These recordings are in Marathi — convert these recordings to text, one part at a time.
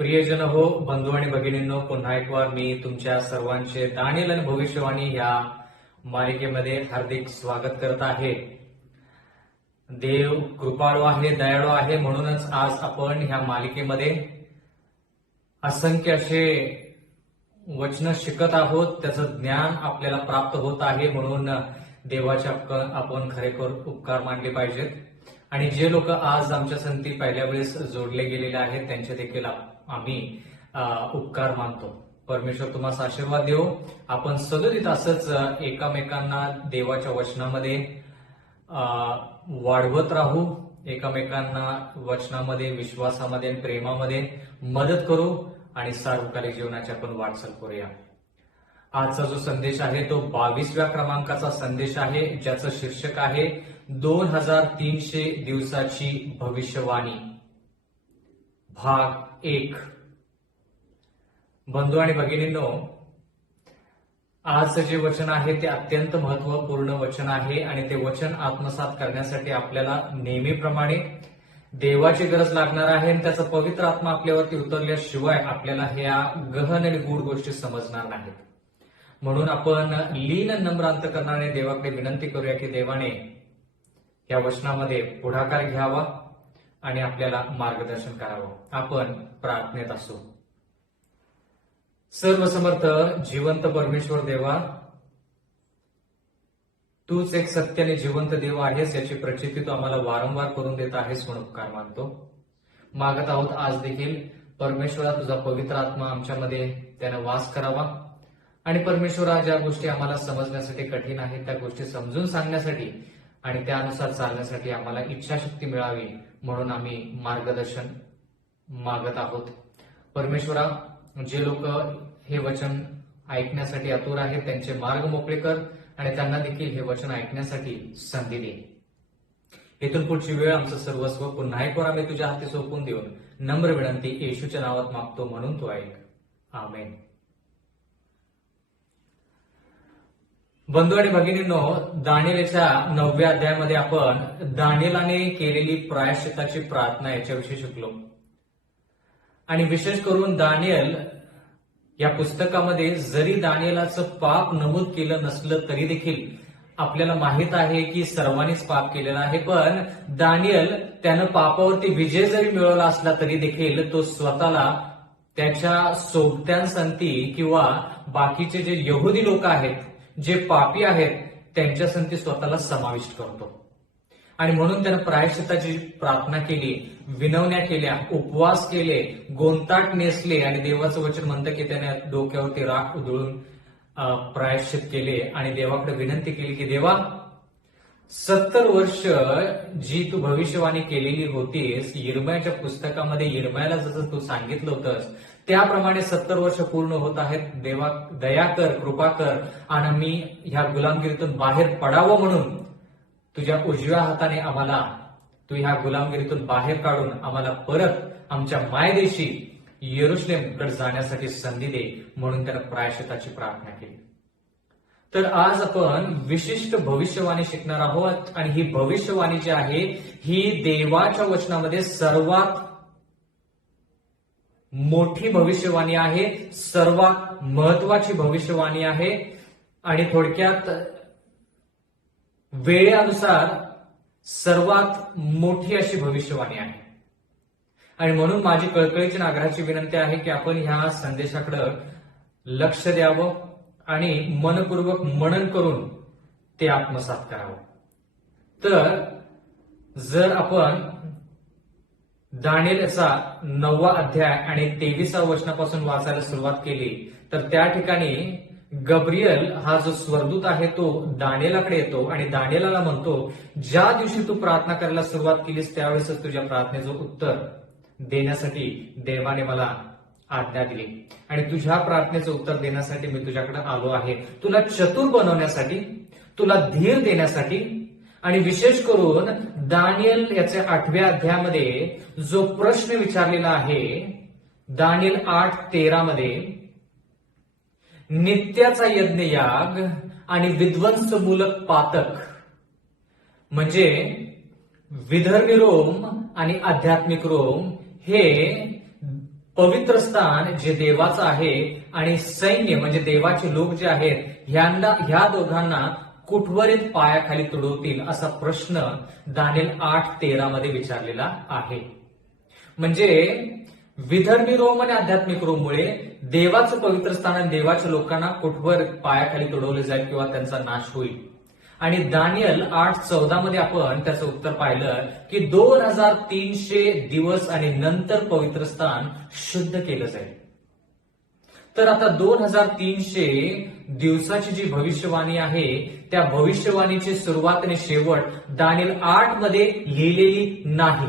प्रियजन हो, बंधू आणि भगिनींनो, पुन्हा एक वार मी तुमच्या सर्वांचे दानिएल आणि भविष्यवाणी या मालिकेमध्ये हार्दिक स्वागत करत आहे. देव कृपाळू आहे, दयाळू आहे, म्हणूनच आज आपण ह्या मालिकेमध्ये असंख्य असे वचन शिकत आहोत. त्याचं ज्ञान आपल्याला प्राप्त होत आहे, म्हणून देवाचे आपण खरेखुर उपकार मानले पाहिजेत. आणि जे लोक आज आमच्या संगती पहिल्या वेळेस जोडले गेलेले आहेत त्यांचे देखील आम्ही उपकार मानतो. परमेश्वर तुम्हाला आशीर्वाद देऊ. आपण सदोदित असंच एकमेकांना देवाच्या वचनामध्ये वाढवत राहू, एकमेकांना वचनामध्ये, विश्वासामध्ये आणि प्रेमामध्ये मदत करू आणि सार्वकालिक जीवनाची आपण वाटचाल करूया. आजचा जो संदेश आहे तो 22व्या क्रमांकाचा संदेश आहे, ज्याचं शीर्षक आहे 2300 दिवसाची भविष्यवाणी, भाग 1. बंधू आणि भगिनींनो, आजचं जे वचन आहे ते अत्यंत महत्वपूर्ण वचन आहे आणि ते वचन आत्मसात करण्यासाठी आपल्याला नेहमीप्रमाणे देवाची गरज लागणार आहे आणि त्याचा पवित्र आत्मा आपल्यावरती उतरल्याशिवाय आपल्याला ह्या गहन आणि गूढ गोष्टी समजणार नाहीत. म्हणून आपण लीन नम्र अंतकरणाने देवाकडे विनंती करूया की देवाने या वचनामध्ये पुढाकार घ्यावा आणि आपल्याला मार्गदर्शन करावं. आपण प्रार्थनेत असू. सर्वसमर्थ जिवंत परमेश्वर देवा, तूच एक सत्य आणि जिवंत देव आहेस, याची प्रचिती तू आम्हाला वारंवार करून देत आहेस, म्हणून उपकार मानतो. मागत आहोत आज देखील परमेश्वरा तुझा पवित्र आत्मा आमच्यामध्ये त्यानं वास करावा आणि परमेश्वरा ज्या गोष्टी आम्हाला समजण्यासाठी कठीण आहेत त्या गोष्टी समजून सांगण्यासाठी आणि त्यानुसार चालण्यासाठी आम्हाला इच्छाशक्ती मिळावी, म्हणून आम्ही मार्गदर्शन मागत आहोत. परमेश्वरा, जे लोक हे वचन ऐकण्यासाठी आतुर आहेत त्यांचे मार्ग मोकळे कर आणि त्यांना देखील हे वचन ऐकण्यासाठी संधी दे. इथून पुढची वेळ आमचं सर्वस्व पुन्हा एक वार आम्ही तुझ्या हाती सोपवून देऊन नम्र विनंती येशूच्या नावात मागतो, म्हणून तू ऐक. आमेन. बंधू आणि भगिनींनो, दानिएलच्या 9व्या अध्यायामध्ये आपण दानिएलाने केलेली प्रायश्चित्ताची प्रार्थना याच्याविषयी शिकलो. आणि विशेष करून दानिएल या पुस्तकामध्ये जरी दानिएलाचं पाप नमूद केलं नसलं तरी देखील आपल्याला माहित आहे की सर्वांनीच पाप केलेलं आहे. पण दानिएल त्यानं पापावरती विजय जरी मिळवला असला तरी देखील तो स्वतःला त्याच्या सोबत्यांसंगती किंवा बाकीचे जे यहुदी लोक आहेत, जे पापी आहेत, त्यांच्या संगती स्वतःला समाविष्ट करतो. आणि म्हणून त्यानं प्रायश्चित्ताची प्रार्थना केली, विनवण्या केल्या, उपवास केले, गोंताट नेसले आणि देवाचं वचन म्हणतं की त्याने डोक्यावरती राख उधळून प्रायश्चित केले आणि देवाकडे विनंती केली की देवा, 70 वर्ष जी तू भविष्यवाणी केलेली होतीस यिर्मयाच्या पुस्तकामध्ये, यिर्मयाला जसं तू सांगितलं होतंस त्याप्रमाणे 70 वर्ष पूर्ण होत आहेत. देवा दया कर, कृपा कर आणि मी ह्या गुलामगिरीतून बाहेर पडावं, म्हणून तुझ्या उजव्या हाताने आम्हाला तू ह्या गुलामगिरीतून बाहेर काढून आम्हाला परत आमच्या मायदेशी यरुशलेमकडे जाण्यासाठी संधी दे, म्हणून त्यानं प्रायश्चित्ताची प्रार्थना केली. तर आज आपण विशिष्ट भविष्यवाणी शिकणार आहोत आणि ही भविष्यवाणी जी आहे ही देवाच्या वचनामध्ये सर्वात मोठी भविष्यवाणी आहे, सर्वात महत्वाची भविष्यवाणी आहे आणि थोडक्यात वेळेनुसार सर्वात मोठी अशी भविष्यवाणी आहे. आणि म्हणून माझी कळकळीची आणि आग्रहाची विनंती आहे की आपण ह्या संदेशाकडे लक्ष द्यावं आणि मनपूर्वक मनन करून ते आत्मसात करावं. तर जर आपण दानिएलचा 9वा अध्याय आणि 23व्या वचनापासून वाचायला सुरुवात केली तर त्या ठिकाणी गब्रियल हा जो स्वर्गदूत आहे तो दानिएलाकडे येतो आणि दानिएलाला म्हणतो, ज्या दिवशी तू प्रार्थना करायला सुरुवात केलीस त्यावेळेसच तुझ्या प्रार्थनेचं उत्तर देण्यासाठी देवाने मला आज्ञा दिली आणि तुझ्या प्रार्थनेचं उत्तर देण्यासाठी मी तुझ्याकडे आलो आहे, तुला चतुर बनवण्यासाठी, तुला धीर देण्यासाठी. आणि विशेष करून दानिएल याच्या 8व्या अध्यायामध्ये जो प्रश्न विचारलेला आहे, दानिएल 8:13 मध्ये, नित्याचा यज्ञयाग आणि विध्वंसमूलक पातक म्हणजे विधर्मी रोम आणि आध्यात्मिक रोम हे पवित्र स्थान जे देवाचं आहे आणि सैन्य म्हणजे देवाचे लोक जे आहेत ह्या दोघांना कुठवरील पायाखाली तुडवतील असा प्रश्न दानिएल 8:13 मध्ये विचारलेला आहे. म्हणजे विधर्मी रोम आणि आध्यात्मिक रोममुळे देवाचं पवित्र स्थान आणि देवाच्या लोकांना कुठवर पायाखाली तुडवले जाईल किंवा त्यांचा नाश होईल. आणि दानिएल 8:14 मध्ये आपण त्याचं उत्तर पाहिलं की 2300 दिवस आणि नंतर पवित्र स्थान शुद्ध केलं जाईल. तर आता 2300 दिवसाची जी भविष्यवाणी आहे त्या भविष्यवाणीची सुरुवात आणि शेवट दानिएल 8 मध्ये लिहिलेली नाही.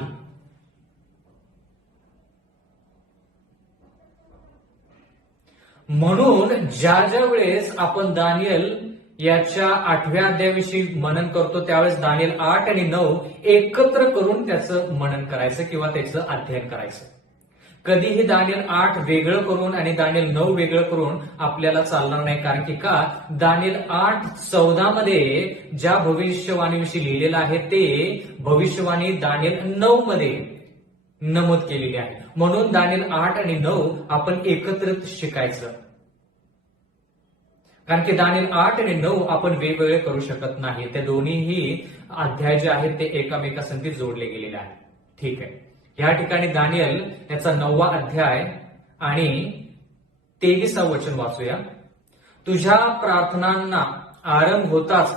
म्हणून ज्या वेळेस आपण दानिएल याच्या 8व्या अध्यायाविषयी मनन करतो त्यावेळेस दानिएल 8 आणि 9 एकत्र करून त्याचं मनन करायचं किंवा त्याचं अध्ययन करायचं. कधीही दानिएल 8 वेगळं करून आणि दानिएल 9 वेगळं करून आपल्याला चालणार नाही. कारण की का दानिएल 8:14 मध्ये ज्या भविष्यवाणीविषयी लिहिलेलं आहे ते भविष्यवाणी दानिएल 9 मध्ये नमूद केलेली आहे. म्हणून दानिएल 8 आणि 9 आपण एकत्रित शिकायचं. कारण की दानिएल 8 आणि 9 आपण वेगवेगळे करू शकत नाही. ते दोन्हीही अध्याय जे आहेत ते एकामेकासंगती जोडले गेलेले आहेत. ठीक आहे. या ठिकाणी दानिएल याचा 9वा अध्याय आणि 23वा वचन वाचूया. तुझ्या प्रार्थनांना आरंभ होताच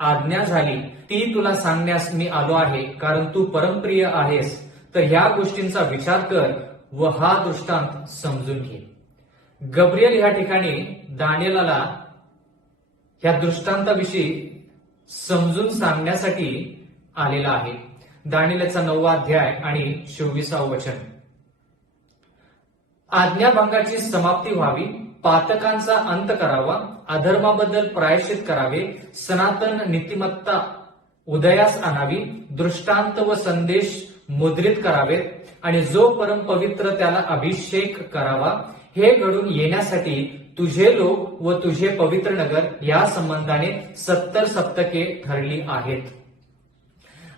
आज्ञा झाली ती तुला सांगण्यास मी आलो आहे, कारण तू परमप्रिय आहेस. तर ह्या गोष्टींचा विचार कर व हा दृष्टांत समजून घे. गब्रिएल या ठिकाणी दानिएलाला ह्या दृष्टांताविषयी समजून सांगण्यासाठी आलेला आहे. दानिएलचा 9वा अध्याय आणि 24वे वचन. आज्ञाभंगाची समाप्ती व्हावी, पातकांचा अंत करावा, अधर्माबद्दल प्रायश्चित करावे, सनातन नीतिमत्ता उदयास आणावी, दृष्टांत व संदेश मुद्रित करावेत आणि जो परम पवित्र त्याला अभिषेक करावा. हे घडून येण्यासाठी तुझे लोक व तुझे पवित्र नगर या संबंधाने 70 सप्तके ठरली आहेत.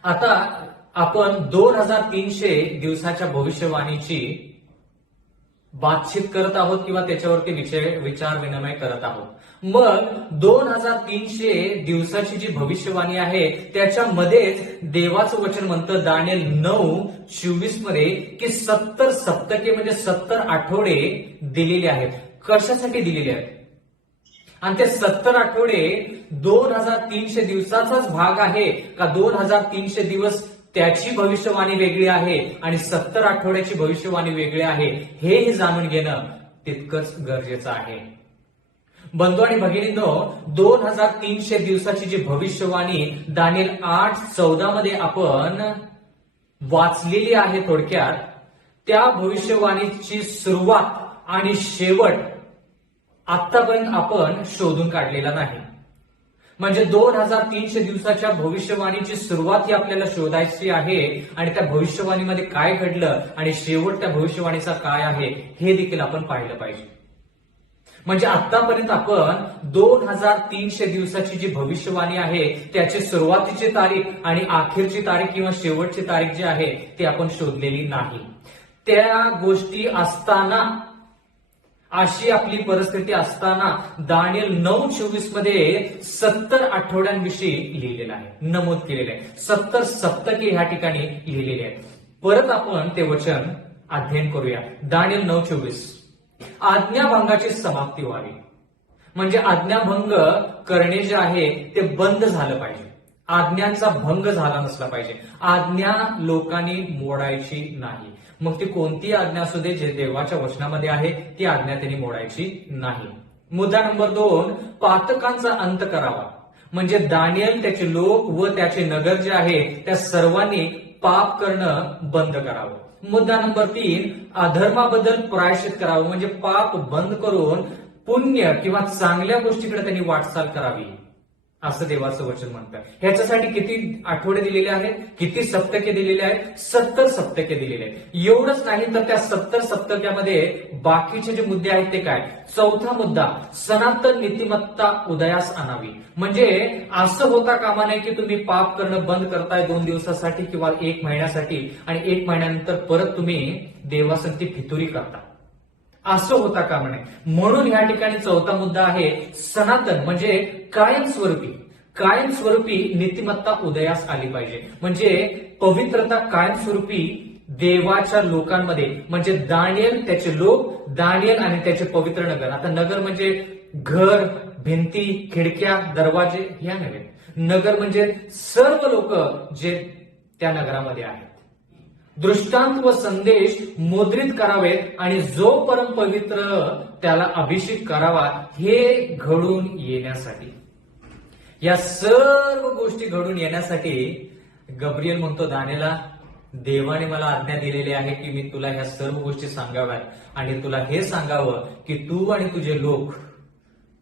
आता आपण 2300 दिवसाच्या भविष्यवाणीची बातचीत करत आहोत किंवा त्याच्यावरती विचार विनिमय करत आहोत. मग 2300 दिवसाची जी भविष्यवाणी आहे त्याच्यामध्येच देवाचं वचन म्हणतं दानिएल 9:24 मध्ये की 70 सप्तके म्हणजे 70 आठवडे दिलेले आहेत. कशासाठी दिलेले आहेत? आणि ते 70 आठवडे 2300 दिवसाचाच भाग आहे का 2300 दिवस त्याची भविष्यवाणी वेगळी आहे आणि 70 आठवड्याची भविष्यवाणी वेगळी आहे हे जाणून घेणं तितकंच गरजेचं आहे. बंधू आणि भगिनींनो, 2300 दिवसाची जी भविष्यवाणी दानिएल 8:14 मध्ये आपण वाचलेली आहे थोडक्यात, त्या भविष्यवाणीची सुरुवात आणि शेवट आतापर्यंत आपण शोधून काढलेला नाही. म्हणजे 2300 दिवसाच्या भविष्यवाणीची सुरुवात ही आपल्याला शोधायची आहे आणि त्या भविष्यवाणीमध्ये काय घडलं आणि शेवट त्या भविष्यवाणीचा काय आहे हे देखील आपण पाहिलं पाहिजे. म्हणजे आतापर्यंत आपण 2300 दिवसाची जी भविष्यवाणी आहे त्याची सुरुवातीची तारीख आणि अखेरची तारीख किंवा शेवटची तारीख जी आहे ती आपण शोधलेली नाही. त्या गोष्टी असताना, अशी आपली परिस्थिती असताना दानिएल 9:24 मध्ये 70 आठवड्यांविषयी लिहिलेलं आहे, नमूद केलेलं आहे. 70 सप्तके ह्या ठिकाणी लिहिलेले आहेत. परत आपण ते वचन अध्ययन करूया. दानिएल 9:24. आज्ञाभंगाची समाप्ती व्हावी, म्हणजे आज्ञाभंग करणे जे आहे ते बंद झालं पाहिजे. आज्ञांचा भंग झाला नसला पाहिजे. आज्ञा लोकांनी मोडायची नाही. मग ती कोणती आज्ञा असू दे, जे देवाच्या वचनामध्ये आहे ती आज्ञा त्यांनी मोडायची नाही. मुद्दा नंबर 2, पातकांचा अंत करावा, म्हणजे दानिएल, त्याचे लोक व त्याचे नगर जे आहे त्या सर्वांनी पाप करणं बंद करावं. मुद्दा नंबर 3, अधर्माबद्दल प्रायश्चित करावं, म्हणजे पाप बंद करून पुण्य किंवा चांगल्या गोष्टीकडे त्यांनी वाटचाल करावी असं देवाचं वचन म्हणतं. ह्याच्यासाठी किती आठवडे दिलेले आहेत, किती सप्तके दिलेले आहेत? 70 सप्तके दिलेले आहेत. एवढंच नाही तर त्या 70 सप्तक्यामध्ये बाकीचे जे मुद्दे आहेत ते काय? चौथा मुद्दा, सनातन नीतिमत्ता उदयास आणावी, म्हणजे असं होता कामा नये की तुम्ही पाप करणं बंद करताय 2 दिवसासाठी किंवा 1 महिन्यासाठी आणि 1 महिन्यानंतर परत तुम्ही देवासंगती फितुरी करता. असं होता कामा नये. म्हणून या ठिकाणी चौथा मुद्दा आहे सनातन म्हणजे कायमस्वरूपी नीतिमत्ता उदयास आली पाहिजे. म्हणजे पवित्रता कायमस्वरूपी देवाच्या लोकांमध्ये, म्हणजे दानियल, त्याचे लोक, दानियल आणि त्याचे पवित्र नगर. आता नगर म्हणजे घर, भिंती, खिडक्या, दरवाजे ह्या नव्हे. नगर म्हणजे सर्व लोक जे त्या नगरामध्ये आहेत. दृष्टांत व संदेश मुद्रित करावेत आणि जो परम पवित्र त्याला अभिषेक करावा हे घडून येण्यासाठी, या सर्व गोष्टी घडून येण्यासाठी गब्रिएल म्हणतो दानियेला, देवाने मला आज्ञा दिलेली आहे की मी तुला ह्या सर्व गोष्टी सांगाव्यात आणि तुला हे सांगावं की तू आणि तुझे लोक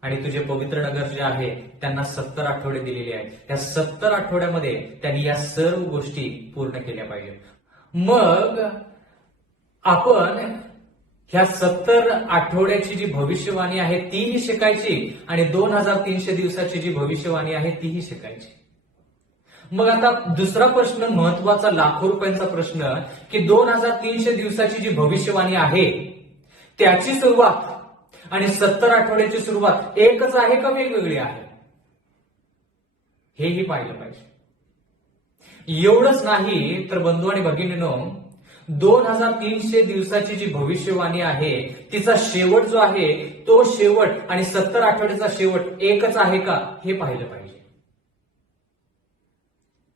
आणि तुझे पवित्र नगर जे आहे त्यांना 70 आठवडे दिलेले आहेत. त्या 70 आठवड्यामध्ये त्यांनी या सर्व गोष्टी पूर्ण केल्या पाहिजेत. मग आपण ह्या 70 आठवड्याची जी भविष्यवाणी आहे तीही शिकायची आणि 2300 दिवसाची जी भविष्यवाणी आहे तीही शिकायची. मग आता दुसरा प्रश्न, महत्वाचा, लाखो रुपयांचा प्रश्न, की 2300 दिवसाची जी भविष्यवाणी आहे त्याची सुरुवात आणि 70 आठवड्याची सुरुवात एकच आहे का वेगवेगळी आहे, हेही पाहिलं पाहिजे. एवढंच नाही तर बंधू आणि भगिनींनो, 2300 दिवसाची जी भविष्यवाणी आहे तिचा शेवट जो आहे तो शेवट आणि 70 आठवड्याचा शेवट एकच आहे का हे पाहिलं पाहिजे.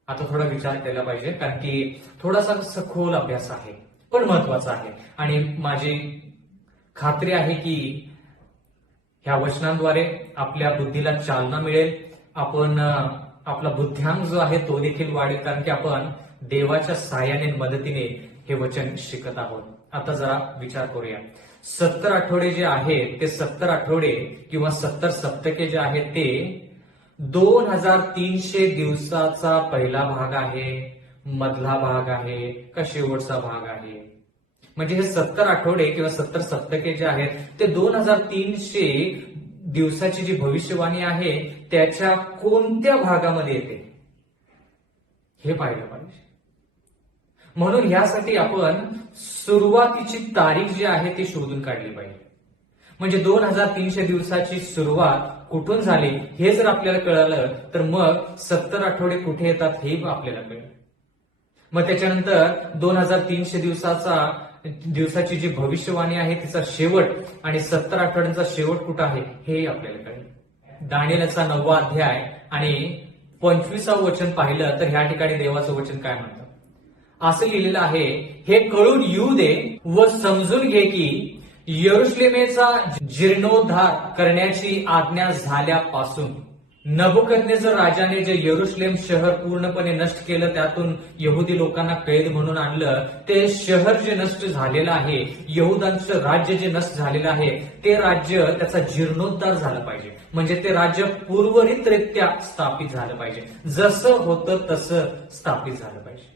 आता थोडा विचार केला पाहिजे, कारण की थोडासा सखोल अभ्यास आहे पण महत्वाचा आहे आणि माझी खात्री आहे की ह्या वचनांद्वारे आपल्या बुद्धीला चालना मिळेल. आपण आपला बुद्ध्यांक जो आहे तो देखील वाढेल, कारण की आपण देवाच्या सहाय्याने, मदतीने हे वचन शिकत आहोत. आता जरा विचार करूया. 70 आठवडे जे आहेत ते 70 आठवडे किंवा 70 सप्तके जे आहेत ते 2300 दिवसाचा पहिला भाग आहे, मधला भाग आहे का शेवटचा भाग आहे. म्हणजे हे 70 आठवडे किंवा 70 सप्तके जे आहेत ते 2300 दिवसाची जी भविष्यवाणी आहे त्याच्या कोणत्या भागामध्ये येते हे पाहिलं पाहिजे. म्हणून ह्यासाठी आपण सुरुवातीची तारीख जी आहे ती शोधून काढली पाहिजे. म्हणजे 2300 दिवसाची सुरुवात कुठून झाली हे जर आपल्याला कळलं तर मग 70 आठवडे कुठे येतात हे आपल्याला कळेल. मग त्याच्यानंतर 2300 दिवसाची जी भविष्यवाणी आहे तिचा शेवट आणि 70 आठवड्यांचा शेवट कुठं आहे हे आपल्याला कळेल. दानियेलचा 9वा अध्याय आणि 25वं वचन पाहिलं तर ह्या ठिकाणी देवाचं वचन काय म्हणतं, असं लिहिलेलं आहे, हे कळून येऊ दे व समजून घे की यरुशलेमेचा जीर्णोद्धार करण्याची आज्ञा झाल्यापासून नबुकदनेझर राजाने जे यरुशलेम शहर पूर्णपणे नष्ट केलं, त्यातून यहुदी लोकांना कैद म्हणून आणलं, ते शहर जे नष्ट झालेलं आहे, यहुदांचं राज्य जे नष्ट झालेलं आहे ते राज्य, त्याचा जीर्णोद्धार झाला पाहिजे. म्हणजे ते राज्य पूर्वरितरित्या स्थापित झालं पाहिजे, जसं होतं तसं स्थापित झालं पाहिजे.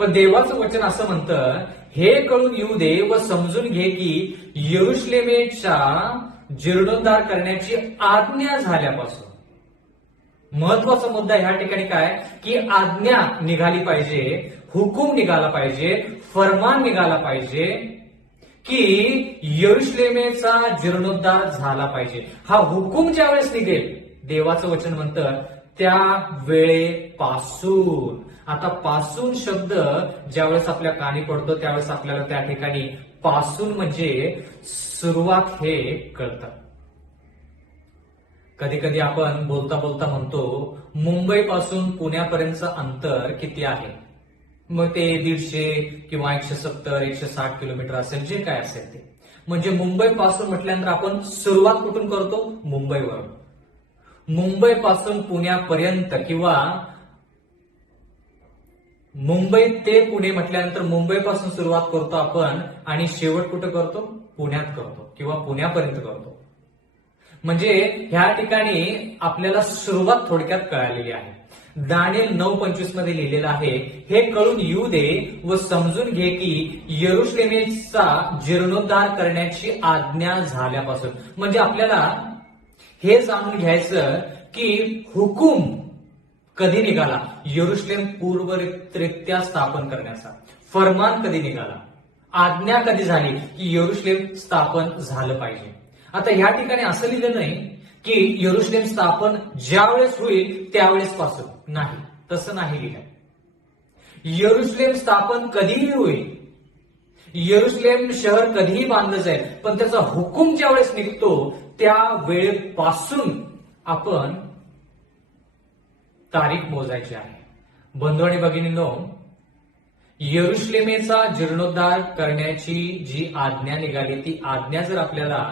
पण देवाचं वचन असं म्हणतं, हे कळून येऊ दे व समजून घे की यरुशलेमेच्या जीर्णोद्धार करण्याची आज्ञा झाल्यापासून. महत्वाचा मुद्दा ह्या ठिकाणी काय की आज्ञा निघाली पाहिजे, हुकूम निघाला पाहिजे, फरमान निघाला पाहिजे की यरुशलेमेचा जीर्णोद्धार झाला पाहिजे. हा हुकूम ज्यावेळेस निघेल, देवाचं वचन म्हणतं त्या वेळेपासून. आता पासून शब्द ज्यावेळेस आपल्या कानी पडतो त्यावेळेस आपल्याला त्या ठिकाणी पासून म्हणजे सुरुवात हे कळतं. कधी कधी आपण बोलता बोलता म्हणतो मुंबई पासून पुण्यापर्यंतचं अंतर किती आहे, मग ते 150 किंवा 170 160 किलोमीटर असेल, जे काय असेल ते. म्हणजे मुंबई पासून म्हटल्यानंतर आपण सुरुवात कुठून करतो, मुंबईवरून. मुंबई पासून पुण्यापर्यंत किंवा मुंबई ते पुणे म्हटल्यानंतर मुंबई पासून सुरुवात करतो आपण आणि शेवट कुठं करतो, पुण्यात करतो किंवा पुण्यापर्यंत करतो. म्हणजे ह्या ठिकाणी आपल्याला सुरुवात थोडक्यात कळालेली आहे. दानियेल 9:25 मध्ये लिहिलेलं आहे, हे कळून येऊ दे व समजून घे की यरुशलेमेचा जीर्णोद्धार करण्याची आज्ञा झाल्यापासून. म्हणजे आपल्याला हे जाणून घ्यायचं की हुकूम कधी निघाला यरुशलेम पूर्वरित्या स्थापन करण्याचा, फरमान कधी निघाला, आज्ञा कधी झाली की यरुशलेम स्थापन झालं पाहिजे. आता ह्या ठिकाणी असं लिहिलं नाही की यरुशलेम स्थापन ज्यावेळेस होईल त्यावेळेस पासून, नाही, तसं नाही लिहिलं. यरुशलेम स्थापन कधीही होईल, यरुशलेम शहर कधीही बांधलं जाईल, पण त्याचा हुकूम ज्यावेळेस निघतो त्या वेळेपासून आपण तारीख मोजायची आहे. बंधू आणि भगिनींनो, यरुशलेमेचा जीर्णोद्धार करण्याची जी आज्ञा निघाली ती आज्ञा जर आपल्याला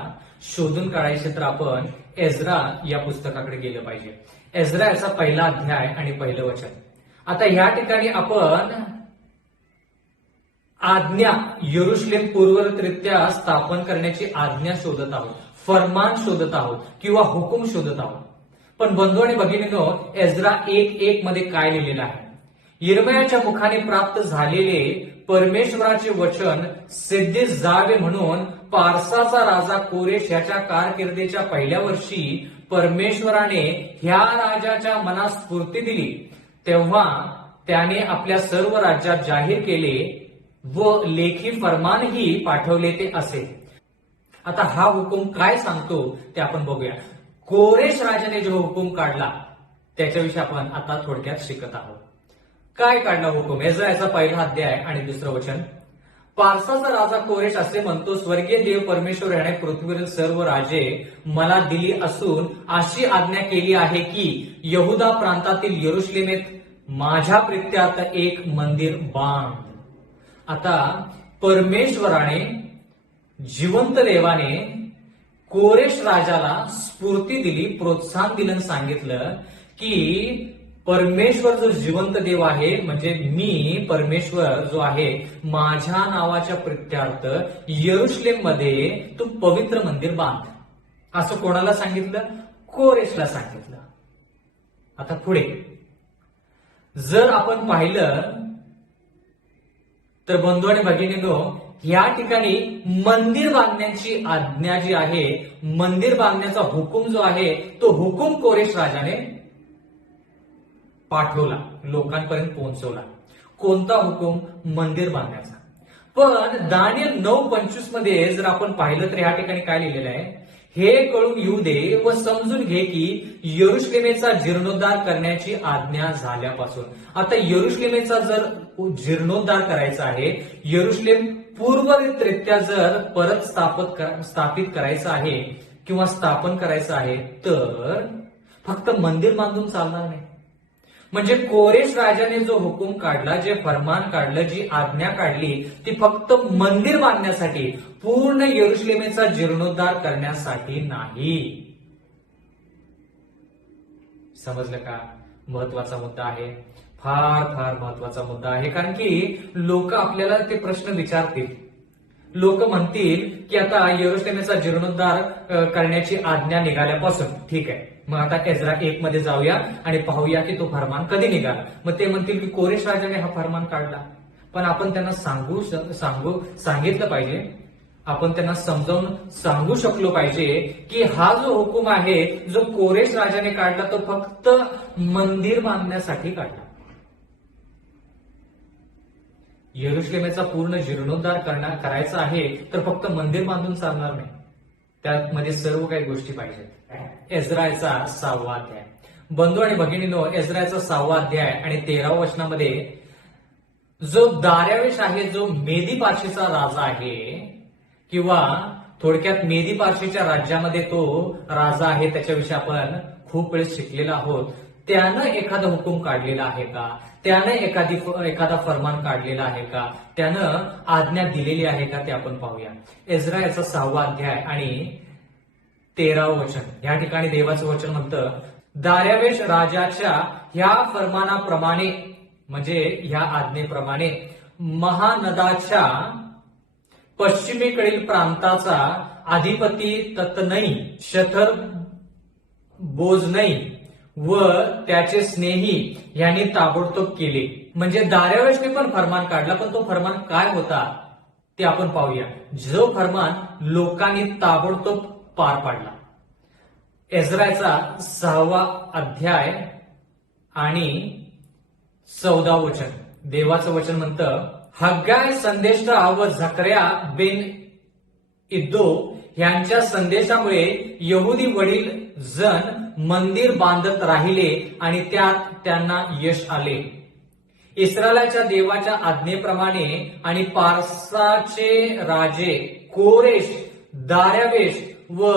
शोधून काढायची तर आपण एज्रा या पुस्तकाकडे गेलं पाहिजे. एज्रा याचा पहिला अध्याय आणि पहिलं वचन. आता ह्या ठिकाणी आपण आज्ञा यरुशलेम पूर्वरित्या स्थापन करण्याची आज्ञा शोधत आहोत, फरमान शोधत आहोत किंवा हुकूम शोधत आहोत. पण बंधू आणि भगिनींनो, एज्रा 1:1 मध्ये काय लिहिलेलं आहे? यिर्मयाच्या मुखाने प्राप्त झालेले परमेश्वराचे वचन सिद्धीस जावे म्हणून पारसाचा राजा कोरेश याच्या कारकिर्दीच्या पहिल्या वर्षी परमेश्वराने ह्या राजाच्या मनास स्फूर्ती दिली, तेव्हा त्याने आपल्या सर्व राज्यात जाहीर केले व लेखी फरमानही पाठवले ते असे. आता हा हुकूम काय सांगतो ते आपण बघूया. कोरेश राजाने जो हुकूम काढला त्याच्याविषयी आपण आता थोडक्यात शिकत आहोत. काय काढला हुकूम? एज्रा याचा पहिला अध्याय आणि दुसरं वचन. पारसाचा राजा कोरेश असे म्हणतो, स्वर्गीय देव परमेश्वर याने पृथ्वीवरील सर्व राजे मला दिली असून अशी आज्ञा केली आहे की यहुदा प्रांतातील यरुशलेमेत माझ्या प्रित्यात एक मंदिर बांध. आता परमेश्वराने, जिवंत देवाने कोरेश राजाला स्फूर्ती दिली, प्रोत्साहन दिलं, सांगितलं की परमेश्वर जो जिवंत देव आहे, म्हणजे मी परमेश्वर जो आहे, माझ्या नावाच्या प्रित्यार्थ यरुशलेम मध्ये तू पवित्र मंदिर बांध. असं कोणाला सांगितलं? कोरेशला सांगितलं. आता पुढे जर आपण पाहिलं तर बंधू आणि भगिनींनो, या ठिकाणी मंदिर बांधण्याची आज्ञा जी आहे, मंदिर बांधण्याचा हुकूम जो आहे, तो हुकूम कोरेश राजाने पाठवला, लोकांपर्यंत पोहोचवला. कोणता हुकूम? मंदिर बांधण्याचा. पण दानिएल 9:25 मध्ये जर आपण पाहिलं तर या ठिकाणी काय लिहिलेलं आहे? हे कळून येऊ दे व समजून घे की यरुशलेमेचा जीर्णोद्धार करण्याची आज्ञा झाल्यापासून. आता यरुशलेमेचा जर जीर्णोद्धार करायचा आहे, यरुशलेम पूर्वरित्या जर परत स्थापित करायचं आहे किंवा स्थापन करायचं आहे तर फक्त मंदिर बांधून चालणार नाही. म्हणजे कोरेश राजाने जो हुकूम काढला, जे फरमान काढलं, जी आज्ञा काढली ती फक्त मंदिर बांधण्यासाठी, पूर्ण यरुशलेमेचा जीर्णोद्धार करण्यासाठी नाही. समजलं का? महत्वाचा मुद्दा आहे, फार फार महत्वाचा मुद्दा आहे. कारण की लोक आपल्याला ते प्रश्न विचारतील. लोक म्हणतील की आता यरुशलेमेचा जीर्णोद्धार करण्याची आज्ञा निघाल्यापासून, ठीक आहे, मग आता एज्रा 1 मध्ये जाऊया आणि पाहूया की तो फरमान कधी निघाला. मग ते म्हणतील की कोरेश राजाने हा फरमान काढला. पण आपण त्यांना सांगितलं पाहिजे, आपण त्यांना समजावून सांगू शकलो पाहिजे की हा जो हुकूम आहे, जो कोरेश राजाने काढला, तो फक्त मंदिर बांधण्यासाठी काढला. यरुशलेमेचा पूर्ण जीर्णोद्धार करायचा आहे तर फक्त मंदिर बांधून चालणार नाही, त्यामध्ये सर्व काही गोष्टी पाहिजेत. एज्राचा 6वा अध्याय. बंधू आणि भगिनींनो, एज्राचा 6वा अध्याय आणि 13व्या वचनामध्ये जो दार्यावेश आहे, जो मेदी पार्शीचा राजा आहे, किंवा थोडक्यात मेदी पार्शीच्या राज्यामध्ये तो राजा आहे, त्याच्याविषयी आपण खूप वेळेस शिकलेला आहोत. त्यानं एखादा हुकूम काढलेला आहे का? त्यानं एखादा फरमान काढलेला आहे का? त्यानं आज्ञा दिलेली आहे का? ते आपण पाहूया. एज्रा याचा 6वा अध्याय आणि 13वं वचन. या ठिकाणी देवाचं वचन म्हणतं, दार्यावेश राजाच्या ह्या फरमानाप्रमाणे, म्हणजे ह्या आज्ञेप्रमाणे महानदाच्या पश्चिमेकडील प्रांताचा अधिपती ततनई, शथर बोजनई व त्याचे स्नेही यांनी ताबडतोब केले. म्हणजे दार्यावेशने पण फरमान काढला, पण तो फरमान काय होता ते आपण पाहूया. जो फरमान लोकांनी ताबडतोब पार पाडला. एज्राचा 6वा अध्याय आणि 14वं वचन. देवाचं वचन म्हणतं, हग्गाय संदेष्टा व झकर्या बेन इद्दो यांच्या संदेशामुळे यहुदी वडील जण मंदिर बांधत राहिले आणि त्यात त्यांना यश आले. इस्रायलाच्या देवाच्या आज्ञेप्रमाणे आणि पारसाचे राजे कोरेश, दार्यावेश व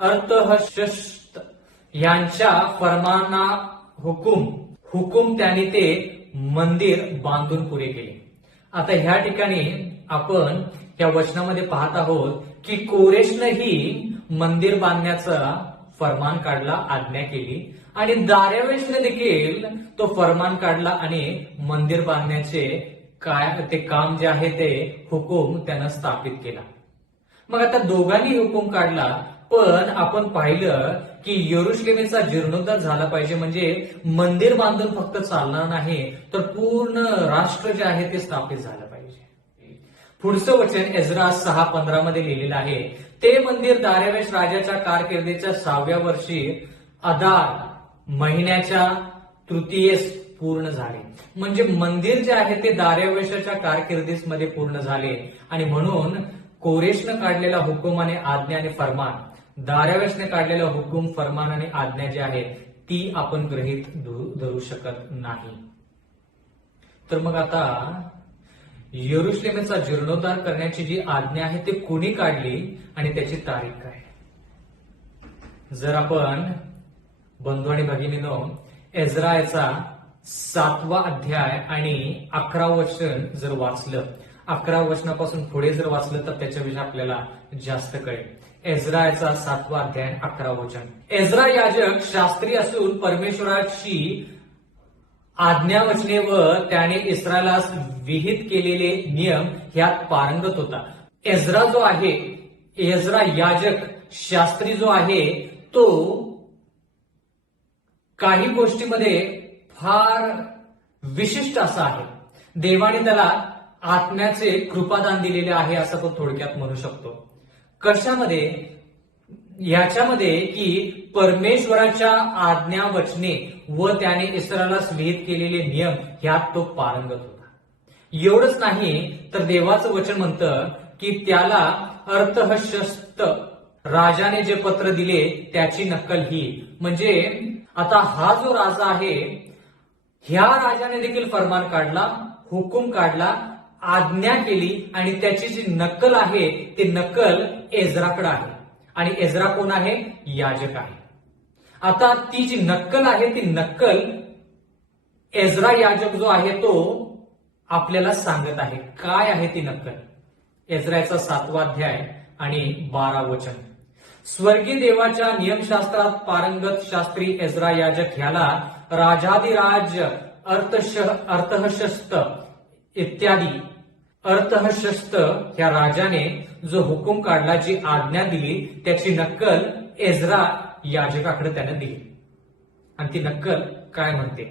अर्थहशस्त यांच्या फरमाना हुकुम त्यांनी ते मंदिर बांधून पुरे केले. आता ह्या ठिकाणी आपण या वचनामध्ये पाहत आहोत की कोरेशनंही मंदिर बांधण्याचा फरमान काढला, आज्ञा केली आणि दार्यावेशने देखील तो फरमान काढला आणि मंदिर बांधण्याचे ते काम जे आहे ते हुकूम त्यानं स्थापित केला. मग आता दोघांनी हुकूम काढला, पण आपण पाहिलं की यरुशलेमेचा जीर्णोद्धार झाला पाहिजे, म्हणजे मंदिर बांधून फक्त चालणार नाही, तर पूर्ण राष्ट्र जे आहे ते स्थापित झालं पाहिजे. पुढचं वचन एज्रा 6:15 मध्ये लिहिलेलं आहे, ते मंदिर दार्यावेश राजाच्या कारकिर्दीच्या 6व्या वर्षी अदार महिन्याच्या तृतीयेस पूर्ण झाले. म्हणजे मंदिर जे आहे ते दार्यावेशाच्या कारकिर्दीस मध्ये पूर्ण झाले आणि म्हणून कोरेशनं काढलेला हुकूम आणि आज्ञा आणि फरमान, दार्यावेशने काढलेला हुकूम, फरमान आणि आज्ञा जी आहे ती आपण गृहीत धरू शकत नाही. तर मग आता यरुशलेमेचा जीर्णोद्धार करण्याची जी आज्ञा आहे ती कोणी काढली आणि त्याची तारीख काय? जर आपण बंधू आणि भगिनीनो एज्राचा 7वा अध्याय आणि 11 वचन जर वाचलं, 11 वचनापासून पुढे जर वाचलं तर त्याच्याविषयी आपल्याला जास्त कळेल. एज्राचा 7वा अध्याय 11 वचन. एज्रा याजक शास्त्री असून परमेश्वराची आज्ञावचने व त्याने इस्रायलास विहित केलेले नियम ह्यात पारंगत होता. एज्रा जो आहे, एज्रा याजक शास्त्री जो आहे तो काही गोष्टीमध्ये फार विशिष्ट असा आहे. देवाने त्याला आत्म्याचे कृपादान दिलेले आहे असं आपण थोडक्यात म्हणू शकतो. कशामध्ये? याच्यामध्ये की परमेश्वराच्या आज्ञा वचने व त्याने इस्रायलास विहित केलेले नियम ह्यात तो पारंगत होता. एवढंच नाही तर देवाचं वचन म्हणतं की त्याला अर्थहशस्त राजाने जे पत्र दिले त्याची नक्कल ही. म्हणजे आता हा जो राजा आहे ह्या राजाने देखील फरमान काढला, हुकूम काढला, आज्ञा केली आणि त्याची जी नक्कल आहे ती नक्कल एज्राकडे आहे. आणि एज्रा कोण आहे? याजक आहे. आता ती जी नक्कल आहे ती नक्कल एज्रा याजक जो आहे तो आपल्याला सांगत आहे. काय आहे ती नक्कल? एज्राचा 7वा अध्याय आणि 12 वचन. स्वर्गीय देवाच्या नियमशास्त्रात पारंगत शास्त्री एज्रा याजक ह्याला राजाधिराज अर्थहशस्त इत्यादी अर्थहशस्त ह्या राजाने जो हुकूम काढला, जी आज्ञा दिली त्याची नक्कल एज्रा याजकाकडे त्याने दिली. आणि ती नक्कल काय म्हणते?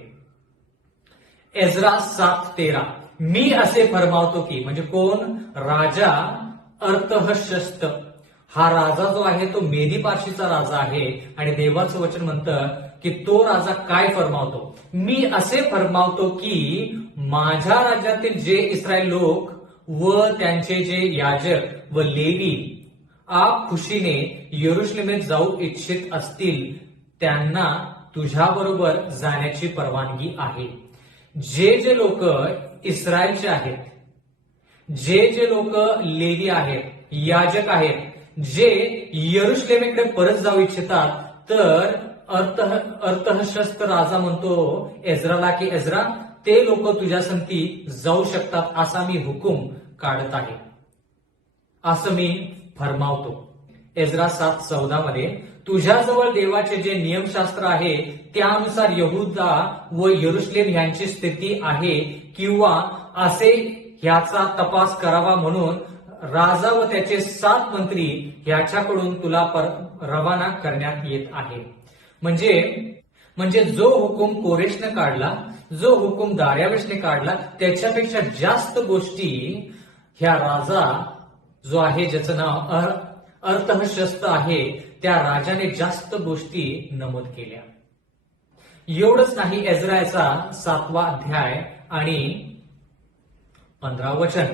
एज्रा 7:13. मी असे फरमावतो की, म्हणजे कोण? राजा अर्थहशस्त. हा राजा जो आहे तो मेदी पार्शीचा राजा आहे आणि देवाचं वचन म्हणतं की तो राजा काय फरमावतो? मी असे फरमावतो की माझ्या राज्यातील जे इस्रायल लोक व त्यांचे जे याजक व लेवी आप खुशीने यरुशलेमेत जाऊ इच्छित असतील त्यांना तुझ्याबरोबर जाण्याची परवानगी आहे. जे लोक इस्रायलचे आहेत, जे लोक लेवी आहेत, याजक आहेत, जे यरुशलेमेकडे परत जाऊ इच्छितात, तर अर्थहशस्त राजा म्हणतो एज्राला की एज्रा ते लोक तुझ्या संगती जाऊ शकतात असा मी हुकूम काढत आहे, असं मी फरमावतो. एज्रा 7:14 मध्ये तुझ्याजवळ देवाचे जे नियमशास्त्र आहे त्यानुसार यहुदा व यरुशलेम यांची स्थिती आहे किंवा असे ह्याचा तपास करावा म्हणून राजा व त्याचे 7 मंत्री ह्याच्याकडून तुला रवाना करण्यात येत आहे. म्हणजे जो हुकूम कोरेशने काढला, जो हुकूम दार्यावेशने काढला त्याच्यापेक्षा जास्त गोष्टी ह्या राजा जो आहे ज्याचं नाव अर्थहशस्त आहे त्या राजाने जास्त गोष्टी नमूद केल्या. एवढंच नाही, एज्राचा 7वा अध्याय आणि 15 वचन.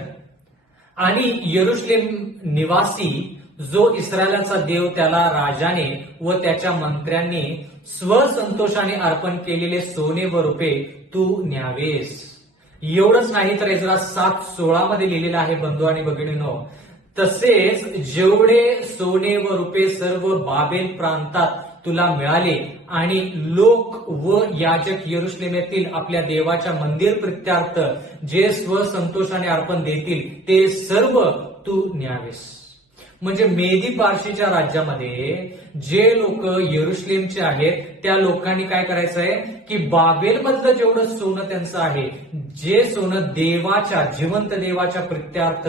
आणि यरुशलेम निवासी जो इस्रायलाचा देव त्याला राजाने व त्याच्या मंत्र्यांनी स्वसंतोषाने अर्पण केलेले सोने व रुपे तू न्यावेस. एवढंच नाही तर इस्रायल 7:16 मध्ये लिहिलेलं आहे बंधू आणि भगिनींनो, तसेच जेवढे सोने व रुपे सर्व बाबेल प्रांतात तुला मिळाले आणि लोक व याजक यरुशलेमेतील आपल्या देवाच्या मंदिर प्रित्यार्थ जे स्वसंतोषाने अर्पण देतील ते सर्व तू न्यावेस. म्हणजे मेदी पारशीच्या राज्यामध्ये जे लोक यरुशलेमचे आहेत त्या लोकांनी काय करायचंय की बाबेलमधलं जेवढं सोनं त्यांचं आहे, जे सोनं देवाच्या जिवंत देवाच्या प्रित्यार्थ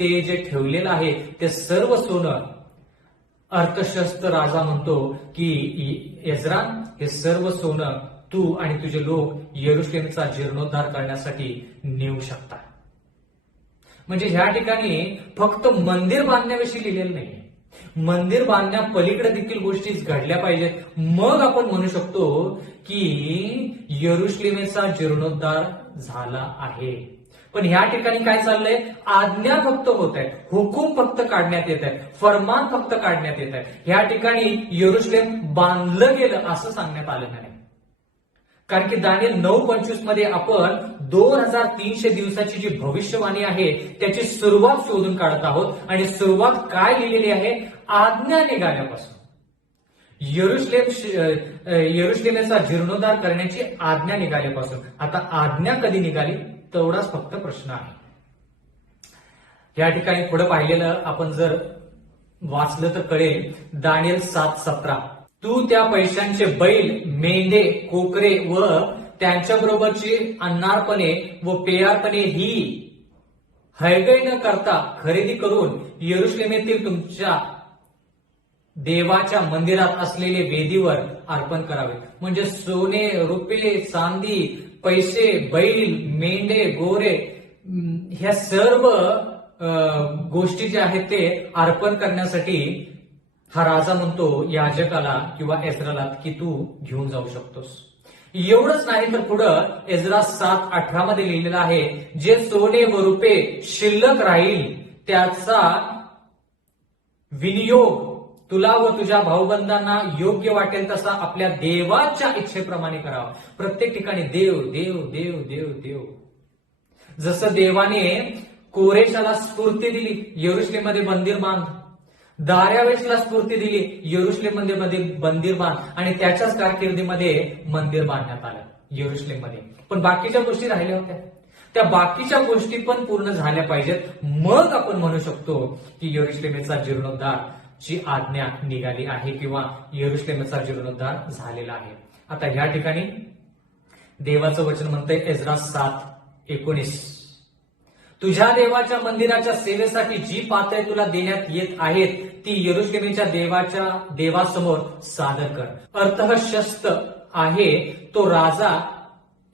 ते जे ठेवलेलं आहे ते सर्व सोनं, अर्थशस्त्र राजा म्हणतो की एज्रा हे सर्व सोनं तू आणि तुझे लोक यरुशलेमचा जीर्णोद्धार करण्यासाठी नेऊ शकता. म्हणजे ह्या ठिकाणी फक्त मंदिर बांधण्याविषयी लिहिलेलं नाहीये, मंदिर बांधण्या पलीकडे देखील गोष्टी घडल्या पाहिजेत. मग आपण म्हणू शकतो की यरुशलेमेचा जीर्णोद्धार झाला आहे. पण ह्या ठिकाणी काय चाललंय, आज्ञा फक्त होत आहे, हुकूम फक्त काढण्यात येत आहे, फरमान फक्त काढण्यात येत आहे. ह्या ठिकाणी यरुशलेम बांधलं गेलं असं सांगण्यात आलं नाही. कारण की दानिएल 9:25 मध्ये आपण 2300 दिवसाची जी भविष्यवाणी आहे त्याची सुरुवात शोधून काढत आहोत. आणि सुरुवात काय लिहिलेली आहे, आज्ञा निघाल्यापासून. यरुशलेमेचा जीर्णोद्धार करण्याची आज्ञा निघाल्यापासून. आता आज्ञा कधी निघाली तेवढाच फक्त प्रश्न आहे. या ठिकाणी पुढे पाहिलेलं आपण जर वाचलं तर कळेल, दानिएल 7:17, तू त्या पैशांचे बैल, मेंढे, कोकरे व त्यांच्याबरोबरची अन्नार्पणे व पेयार्पणे ही हयगय न करता खरेदी करून यरुशलेमेतील तुमच्या देवाच्या मंदिरात असलेले वेदीवर अर्पण करावे. म्हणजे सोने, रुपये, चांदी, पैसे, बैल, मेंढे, गोरे ह्या सर्व गोष्टी ज्या आहेत ते अर्पण करण्यासाठी हा राजा म्हणतो याजकाला किंवा एज्राला की तू घेऊन जाऊ शकतोस. एवढंच नाही तर पुढं एज्रा 7:18 मध्ये लिहिलेलं आहे, जे सोने व रुपये शिल्लक राहील त्याचा विनियोग तुला व तुझ्या भाऊबंधांना योग्य वाटेल तसा आपल्या देवाच्या इच्छेप्रमाणे करावा. प्रत्येक ठिकाणी देव देव देव देव देव. जसं देवाने कोरेशाला स्फूर्ती दिली यरुशलेममध्ये मंदिर बांध, दार्यावेशला स्फूर्ती दिली यरुशलेममध्ये मंदिर बांध, आणि त्याच्याच कारकिर्दीमध्ये मंदिर बांधण्यात आलं यरुशलेममध्ये. पण बाकीच्या गोष्टी राहिल्या होत्या, त्या बाकीच्या गोष्टी पण पूर्ण झाल्या पाहिजेत. मग आपण म्हणू शकतो की यरुशलेमेचा जीर्णोद्धार ची आज्ञा निघाली आहे किंवा यरुशलेमेचा जीर्णोद्धार झालेला आहे. आता ह्या ठिकाणी देवाचं वचन म्हणतंय एज्रा 7:19, तुझ्या देवाच्या मंदिराच्या सेवेसाठी जी पातळी तुला देण्यात येत आहेत ती यरुशलेमेच्या देवासमोर सादर कर. अर्थशस्त्र आहे तो राजा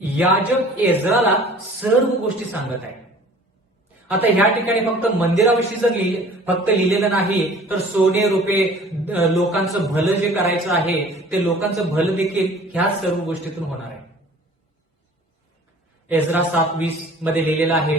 याजक एज्राला सर्व गोष्टी सांगत आहे. आता ह्या ठिकाणी फक्त मंदिराविषयी जर फक्त लिहिलेलं नाही तर सोने, रुपये, लोकांचं भलं जे करायचं आहे ते लोकांचं भलं देखील ह्या सर्व गोष्टीतून होणार आहे. एज्रा 7:20 मध्ये लिहिलेलं आहे,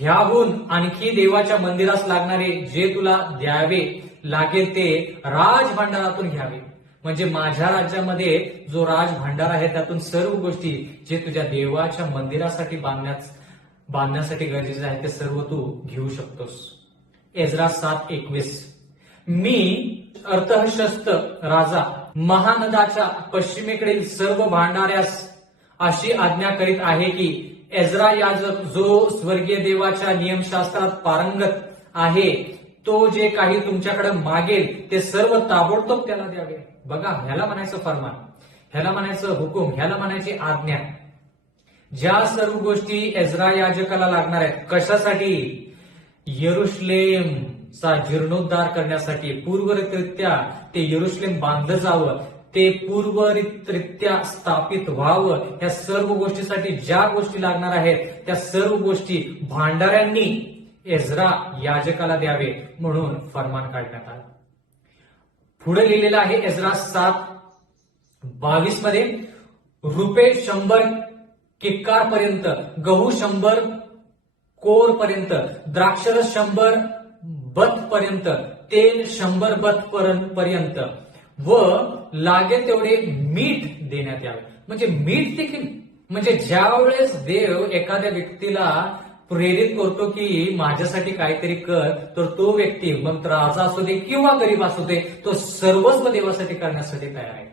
ह्याहून आणखी देवाच्या मंदिरास लागणारे जे तुला द्यावे लागेल ते राजभांडारातून घ्यावे. म्हणजे माझ्या राज्यामध्ये जो राजभांडार आहे त्यातून सर्व गोष्टी जे तुझ्या देवाच्या मंदिरासाठी बांधण्यासाठी गरजेचे आहे ते सर्व तू घेऊ शकतोस. एज्रा 7:21, मी अर्थशस्त्र राजा महानदाच्या पश्चिमेकडील सर्व भांडाऱ्यास अशी आज्ञा करीत आहे की एज्रा याजक जो स्वर्गीय देवाच्या नियमशास्त्रात पारंगत आहे तो जे काही तुमच्याकडे मागेल ते सर्व ताबडतोब त्याला द्यावे. बघा, ह्याला म्हणायचं फरमान, ह्याला म्हणायचं हुकूम, ह्याला म्हणायची आज्ञा. ज्या सर्व गोष्टी एज्रा याजकाला लागणार आहेत कशासाठी, यरुशलेमचा जीर्णोद्धार करण्यासाठी, पूर्वरित्या ते यरुशलेम बांधलं जावं, ते पूर्वरित्या स्थापित व्हावं, या सर्व गोष्टीसाठी ज्या गोष्टी लागणार आहेत त्या सर्व गोष्टी भांडाऱ्यांनी एज्रा याजकाला द्यावे म्हणून फरमान काढण्यात आलं. पुढे लिहिलेलं आहे एज्रा 7:22 मध्ये, रुपये 100 किक्कार पर्यंत, गहू 100 कोर पर्यंत, द्राक्षरस 100 बत पर्यंत, तेल 100 बत पर्यंत व लागेल तेवढे मीठ देण्यात यावे. म्हणजे मीठ देखील, म्हणजे ज्या वेळेस देव एखाद्या व्यक्तीला प्रेरित करतो की माझ्यासाठी काहीतरी कर, तर तो व्यक्ती मग राजा असू दे किंवा गरीब असू दे, तो सर्वस्व देवासाठी करण्यासाठी तयार आहे.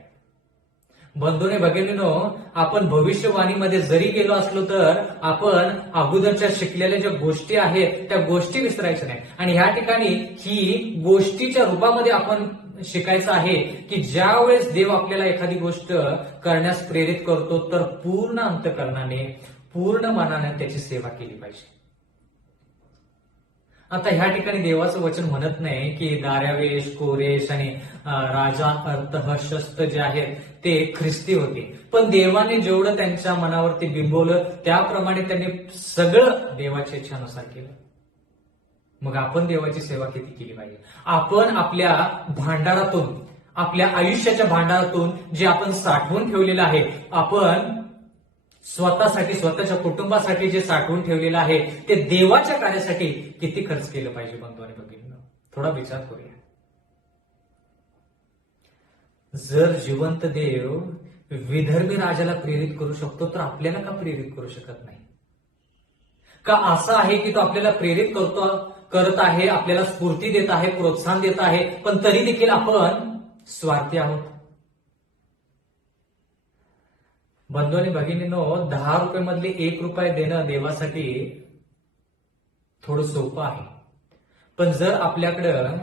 बंधूने भगिनीनो, आपण भविष्यवाणीमध्ये जरी गेलो असलो तर आपण अगोदरच्या शिकलेल्या ज्या गोष्टी आहेत त्या गोष्टी विसरायच्या नाही. आणि ह्या ठिकाणी ही गोष्टीच्या रूपामध्ये आपण शिकायचं आहे की ज्या वेळेस देव आपल्याला एखादी गोष्ट करण्यास प्रेरित करतो तर पूर्ण अंतःकरणाने, पूर्ण मनाने त्याची सेवा केली पाहिजे. आता ह्या ठिकाणी देवाचं वचन म्हणत नाही की दार्यावेश, कोरेश आणि राजा अर्थहशस्त जे आहेत ते ख्रिस्ती होते, पण देवाने जेवढं त्यांच्या मनावरती बिंबवलं त्याप्रमाणे त्यांनी सगळं देवाच्या इच्छानुसार केलं. मग आपण देवाची सेवा किती केली पाहिजे? आपण आपल्या भांडारातून, आपल्या आयुष्याच्या भांडारातून जे आपण साठवून ठेवलेलं आहे, आपण स्वतःसाठी, स्वतःच्या कुटुंबासाठी जे साठवून ठेवलेलं आहे ते देवाच्या कार्यासाठी किती खर्च केलं पाहिजे? बंधू आणि भगिनींनो, थोडा विचार करूया. जर जिवंत देव विधर्मी राजाला प्रेरित करू शकतो तर आपल्याला का प्रेरित करू शकत नाही? का असं आहे की तो आपल्याला प्रेरित करत आहे, आपल्याला स्फूर्ती देत आहे, प्रोत्साहन देत आहे, पण तरी देखील आपण स्वार्थी आहोत? बंधू आणि भगिनींनो, 10 रुपये मधले 1 रुपये देणं देवासाठी थोडं सोपं आहे, पण जर आपल्याकडं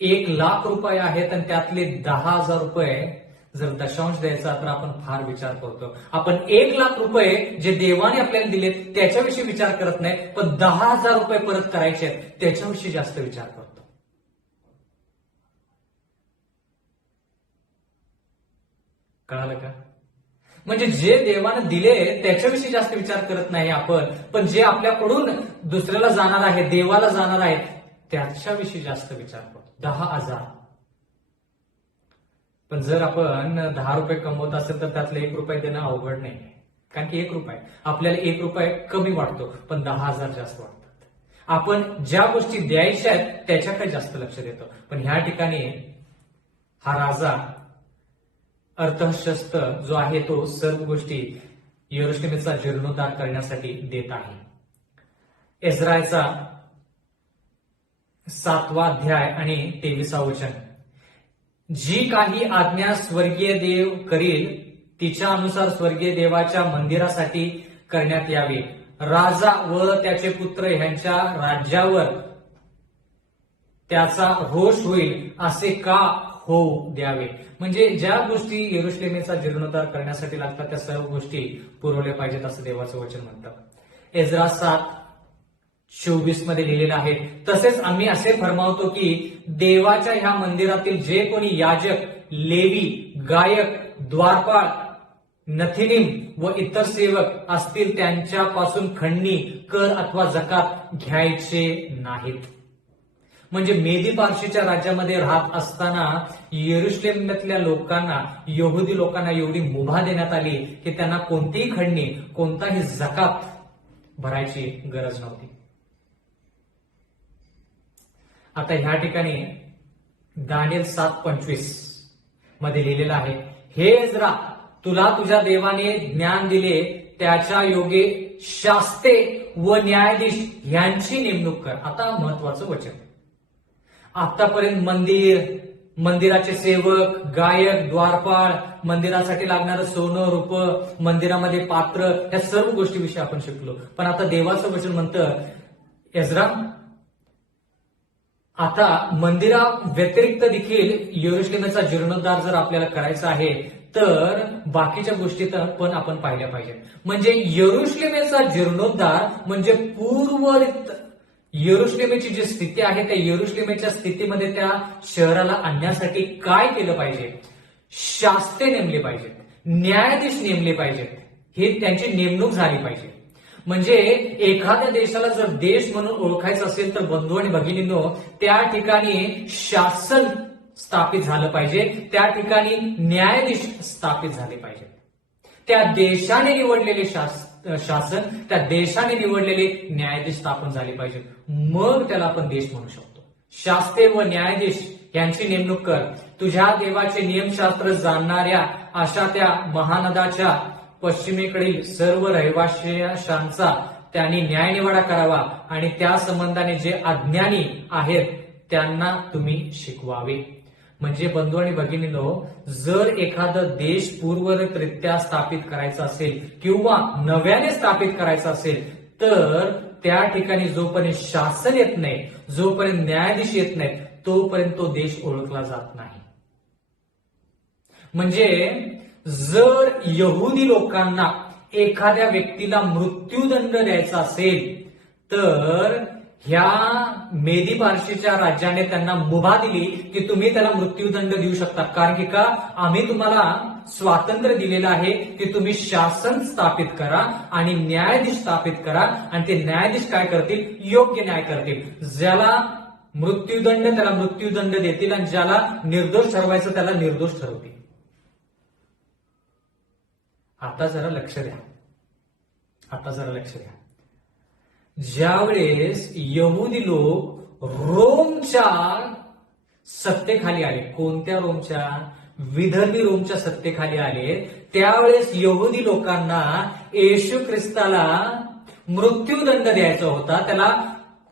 1,00,000 रुपये आहेत आणि त्यातले 10,000 रुपये जर दशांश द्यायचा तर आपण फार विचार करतो. आपण 1,00,000 रुपये जे देवाने आपल्याला दिले त्याच्याविषयी विचार करत नाही, पण 10,000 रुपये परत करायचे आहेत त्याच्याविषयी जास्त विचार करतो. कळालं का? म्हणजे जे देवानं दिले त्याच्याविषयी जास्त विचार करत नाही आपण, पण जे आपल्याकडून दुसऱ्याला जाणार आहे, देवाला जाणार आहे, त्याच्याविषयी जास्त विचार करतो. 10,000. पण जर आपण 10 रुपये कमवत असेल तर त्यातले 1 रुपये देणं अवघड नाही, कारण की 1 रुपये आपल्याला 1 रुपये कमी वाटतो, पण 10,000 जास्त वाटतात. आपण ज्या गोष्टी द्यायच्या आहेत त्याच्याकडे जास्त लक्ष देतो. पण ह्या ठिकाणी हा राजा अर्थहशस्त जो आहे तो सर्व गोष्टी यरुशलेमचा जीर्णोद्धार करण्यासाठी देत आहे. इस्रायलचा 7वा अध्याय आणि 23वा वचन. जी काही आज्ञा स्वर्गीय देव करील तिच्या अनुसार स्वर्गीय देवाच्या मंदिरासाठी करण्यात यावी. राजा व त्याचे पुत्र ह्यांच्या राज्यावर त्याचा रोष होईल असे का होऊ द्यावे. म्हणजे ज्या गोष्टी यरुशलेमेचा जीर्णोद्धार करण्यासाठी लागतात त्या सर्व गोष्टी पुरवल्या पाहिजेत असं देवाचं वचन म्हणतं. इस्राय 7:24 मध्ये लिहिलेलं आहे. तसेच आम्ही असे फरमावतो की देवाच्या ह्या मंदिरातील जे कोणी याजक, लेवी, गायक, द्वारपाळ, नथिनीम व इतर सेवक असतील त्यांच्यापासून खंडणी, कर अथवा जकात घ्यायचे नाहीत. म्हणजे मेदी पारशीच्या राज्यामध्ये राहत असताना यरुशलेमातल्या लोकांना, यहुदी लोकांना एवढी मुभा देण्यात आली की त्यांना कोणतीही खंडणी, कोणताही जकात भरायची गरज नव्हती. आता ह्या ठिकाणी दानिएल 7:25 मध्ये लिहिलेलं आहे, हे इस्रा, तुला तुझ्या देवाने ज्ञान दिले त्याच्या योगे शास्ते व न्यायाधीश ह्यांची नेमणूक कर. आता महत्वाचं वचन. आतापर्यंत मंदिराचे सेवक, गायक, द्वारपाळ, मंदिरासाठी लागणारं सोनं, रूप, मंदिरामध्ये पात्र, या सर्व गोष्टीविषयी आपण शिकलो. पण आता देवाचं वचन म्हणतं, इस्रा, आता मंदिरा व्यतिरिक्त देखील यरुशलेमचा जीर्णोद्धार जर आपल्याला करायचा आहे तर बाकीच्या गोष्टी तर पण आपण पाहिल्या पाहिजेत. म्हणजे यरुशलेमचा जीर्णोद्धार म्हणजे पूर्वरित यरुशलेमेची जी स्थिती आहे त्या यरुशलेमेच्या स्थितीमध्ये त्या शहराला आणण्यासाठी काय केलं पाहिजे? शास्त्रे नेमले पाहिजेत, न्यायाधीश नेमले पाहिजेत, हे त्यांची नेमणूक झाली पाहिजे. म्हणजे एखाद्या देशाला जर देश म्हणून ओळखायचं असेल तर बंधू आणि भगिनींनो, त्या ठिकाणी शासन स्थापित झालं पाहिजे, त्या ठिकाणी न्यायाधीश स्थापित झाले पाहिजे. त्या देशाने निवडलेले शासन, त्या देशाने निवडलेले न्यायाधीश स्थापन झाले पाहिजे, मग त्याला आपण देश म्हणू शकतो. शास्त्रे व न्यायाधीश यांची नेमणूक कर. तुझ्या देवाचे नियमशास्त्र जाणणाऱ्या अशा त्या महानदाच्या पश्चिमेकडील सर्व रहिवाशांचा त्यांनी न्यायनिवाडा करावा आणि त्या संबंधाने जे अज्ञानी आहेत त्यांना तुम्ही शिकवावे. म्हणजे बंधू आणि भगिनींनो, जर एखादा देश पूर्वरित्या स्थापित करायचा असेल किंवा नव्याने स्थापित करायचा असेल तर त्या ठिकाणी जोपर्यंत शासन येत नाही, जोपर्यंत न्यायाधीश येत नाहीत, तोपर्यंत तो देश ओळखला जात नाही. म्हणजे जर यहुदी लोकांना एखाद्या व्यक्तीला मृत्यूदंड द्यायचा असेल तर ह्या मेदी पारशीच्या राज्याने त्यांना मुभा दिली की तुम्ही त्याला मृत्यूदंड देऊ शकता. कारण की का, आम्ही तुम्हाला स्वातंत्र्य दिलेलं आहे की तुम्ही शासन स्थापित करा आणि न्यायाधीश स्थापित करा आणि ते न्यायाधीश काय करतील, योग्य न्याय करतील. ज्याला मृत्यूदंड त्याला मृत्यूदंड देतील आणि ज्याला निर्दोष ठरवायचं त्याला निर्दोष ठरवतील. आता जरा लक्ष द्या, आता जरा लक्ष द्या. ज्यावेळेस यहुदी लोक रोमच्या सत्तेखाली आले, कोणत्या रोमच्या, विदर्भी रोमच्या सत्तेखाली आले, त्यावेळेस यहुदी लोकांना येशू ख्रिस्ताला मृत्यूदंड द्यायचा होता, त्याला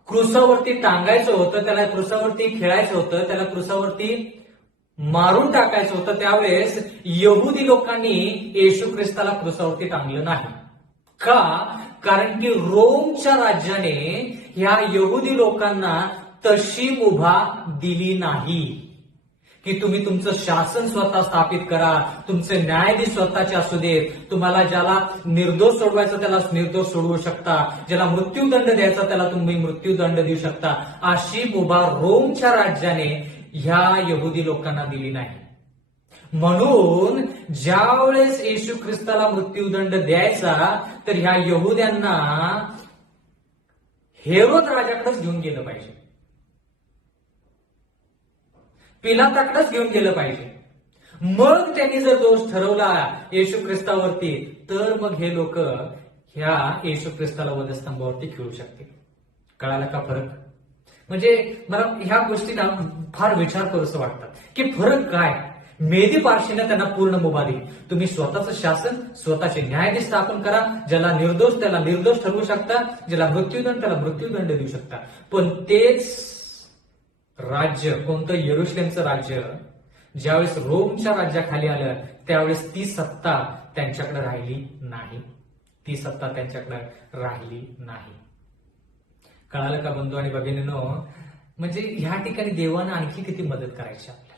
क्रुसावरती टांगायचं होतं, त्याला क्रुसावरती खेळायचं होतं, त्याला क्रुसावरती मारून टाकायचं होतं. त्यावेळेस यहुदी लोकांनी येशू ख्रिस्ताला क्रुसावरती टांगलं नाही. का? कारण की रोमच्या राज्याने ह्या यहुदी लोकांना तशी मुभा दिली नाही की तुम्ही तुमचं शासन स्वतः स्थापित करा, तुमचे न्यायाधीश स्वतःचे असू देत, तुम्हाला ज्याला निर्दोष सोडवायचं त्याला निर्दोष सोडवू शकता, ज्याला मृत्यूदंड द्यायचा त्याला तुम्ही मृत्यूदंड देऊ शकता, अशी मुभा रोमच्या राज्याने ह्या यहुदी लोकांना दिली नाही. म्हणून ज्यावेळेस येशू ख्रिस्ताला मृत्यूदंड द्यायचा तर ह्या यहुद्यांना हेरोद राजाकडेच घेऊन गेलं पाहिजे, पिलाताकडेच घेऊन गेलं पाहिजे. मग त्यांनी जर दोष ठरवला येशू ख्रिस्तावरती तर मग हे लोक ह्या येशू ख्रिस्ताला वधस्तंभावरती खेळू शकतील. कळाला का फरक? म्हणजे मला ह्या गोष्टींना फार विचार करूसं वाटतात की फरक काय. मेदी पारशीने त्यांना पूर्ण मुभा दिली, तुम्ही स्वतःचं शासन, स्वतःचे न्यायाधीश स्थापन करा, ज्याला निर्दोष त्याला निर्दोष ठरवू शकता, ज्याला मृत्यूदंड त्याला मृत्यूदंड देऊ शकता. पण तेच राज्य, कोणतं, यरुशलेमचं राज्य, ज्यावेळेस रोमच्या राज्याखाली आलं त्यावेळेस ती सत्ता त्यांच्याकडे राहिली नाही, ती सत्ता त्यांच्याकडे राहिली नाही. कळालं का बंधू आणि भगिनींनो? म्हणजे ह्या ठिकाणी देवानं आणखी किती मदत करायची आपल्याला.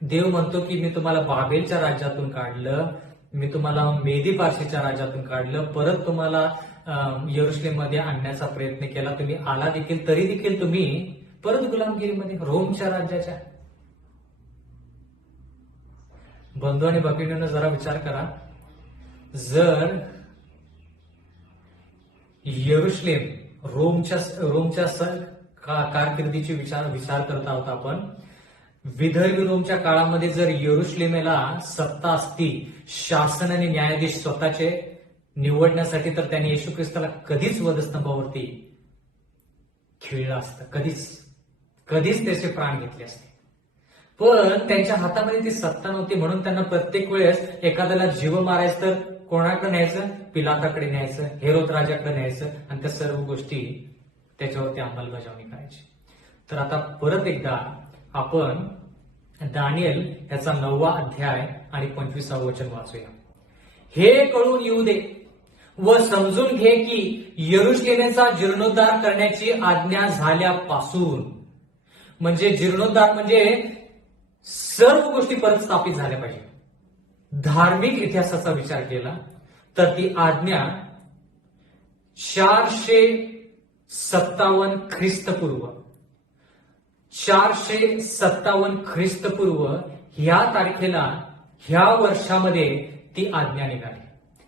देव म्हणतो की मी तुम्हाला बाबेलच्या राज्यातून काढलं, मी तुम्हाला मेदी पारशीच्या राज्यातून काढलं, परत तुम्हाला यरुशलेममध्ये आणण्याचा प्रयत्न केला, तुम्ही आला देखील तरी देखील तुम्ही परत गुलामगिरीमध्ये रोमच्या राज्याच्या. बंधू आणि भगिनींनो जरा विचार करा, जर यरुशलेम रोमच्या कारकिर्दीची विचार करता होता आपण, विदर्भी रोमच्या काळामध्ये जर यरुशलेमेला सत्ता असती, शासन आणि न्यायाधीश स्वतःचे निवडण्यासाठी, तर त्यांनी येशू ख्रिस्ताला कधीच वधस्तंभावरती खिळलं असतं, कधीच त्याचे प्राण घेतले असते. पण त्यांच्या हातामध्ये ती सत्ता नव्हती, म्हणून त्यांना प्रत्येक वेळेस एखाद्याला जीव मारायचं तर कोणाकडे न्यायचं, पिलाताकडे न्यायचं, हेरोद राजाकडे न्यायचं आणि त्या सर्व गोष्टी त्याच्यावरती अंमलबजावणी करायची. तर आता परत एकदा आपण दानिएल याचा 9वा अध्याय आणि 25वा वचन वाचूया. हे कळून येऊ दे व समजून घे की यरुशलेमेचा जीर्णोद्धार करण्याची आज्ञा झाल्यापासून, म्हणजे जीर्णोद्धार म्हणजे सर्व गोष्टी परत स्थापित झाल्या पाहिजे. धार्मिक इतिहासाचा विचार केला तर ती आज्ञा 457 ख्रिस्तपूर्व 457 ख्रिस्तपूर्व ह्या तारखेला, ह्या वर्षामध्ये ती आज्ञा निघाली.